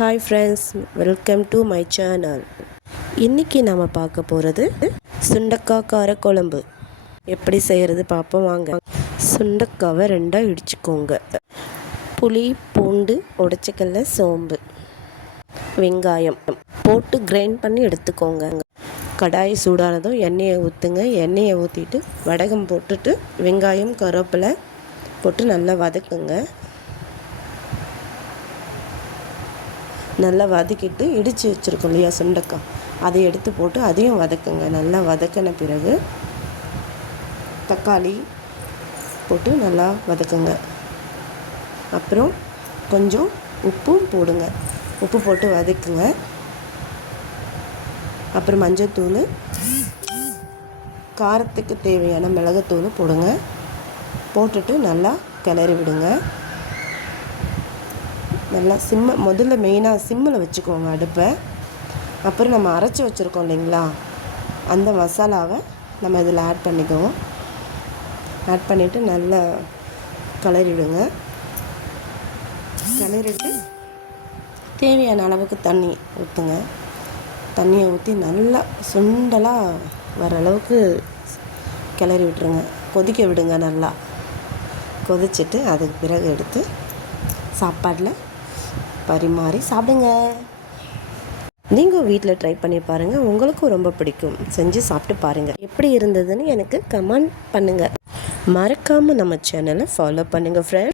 Hi friends, welcome to my channel. இன்றைக்கி நம்ம பார்க்க போகிறது சுண்டக்காய் காரக்குழம்பு. எப்படி செய்கிறது பார்ப்போம் வாங்க. சுண்டக்காவை ரெண்டாக இடிச்சுக்கோங்க. புளி, பூண்டு, உடச்சிக்கல்ல, சோம்பு, வெங்காயம் போட்டு கிரைண்ட் பண்ணி எடுத்துக்கோங்க. கடாய் சூடானதும் எண்ணெயை ஊற்றுங்க. எண்ணெயை ஊற்றிட்டு வடகம் போட்டுட்டு வெங்காயம், கருவேப்பிலை போட்டு நல்லா வதக்குங்க. நல்லா வதக்கிட்டு இடித்து வச்சுருக்கோம் இல்லையா சுண்டக்காய், அதை எடுத்து போட்டு அதையும் வதக்குங்க. நல்லா வதக்கின பிறகு தக்காளி போட்டு நல்லா வதக்குங்க. அப்புறம் கொஞ்சம் உப்பும் போடுங்க. உப்பு போட்டு வதக்குங்க. அப்புறம் மஞ்சள்தூள், காரத்துக்கு தேவையான மிளகுத்தூள் போடுங்க. போட்டுட்டு நல்லா கிளறி விடுங்க. நல்லா முதல்ல மெயினாக சிம்மில் வச்சுக்கோங்க அடுப்பை. அப்புறம் நம்ம அரைச்சி வச்சுருக்கோம் இல்லைங்களா, அந்த மசாலாவை நம்ம இதில் ஆட் பண்ணிக்குவோம். ஆட் பண்ணிவிட்டு நல்லா கிளறிடுங்க. கிளறிட்டு தேவையான அளவுக்கு தண்ணி ஊற்றுங்க. தண்ணியை ஊற்றி நல்லா சுண்டலாக வர அளவுக்கு கிளறி விட்டுருங்க. கொதிக்க விடுங்க. நல்லா கொதிச்சுட்டு அதுக்கு பிறகு எடுத்து சாப்பாட்டில் பரிமாறி சாப்பிடுங்க. நீங்கள் வீட்டில் ட்ரை பண்ணி பாருங்கள், உங்களுக்கும் ரொம்ப பிடிக்கும். செஞ்சு சாப்பிட்டு பாருங்கள். எப்படி இருந்ததுன்னு எனக்கு கமெண்ட் பண்ணுங்கள். மறக்காமல் நம்ம சேனலை ஃபாலோ பண்ணுங்கள் ஃப்ரெண்ட்ஸ்.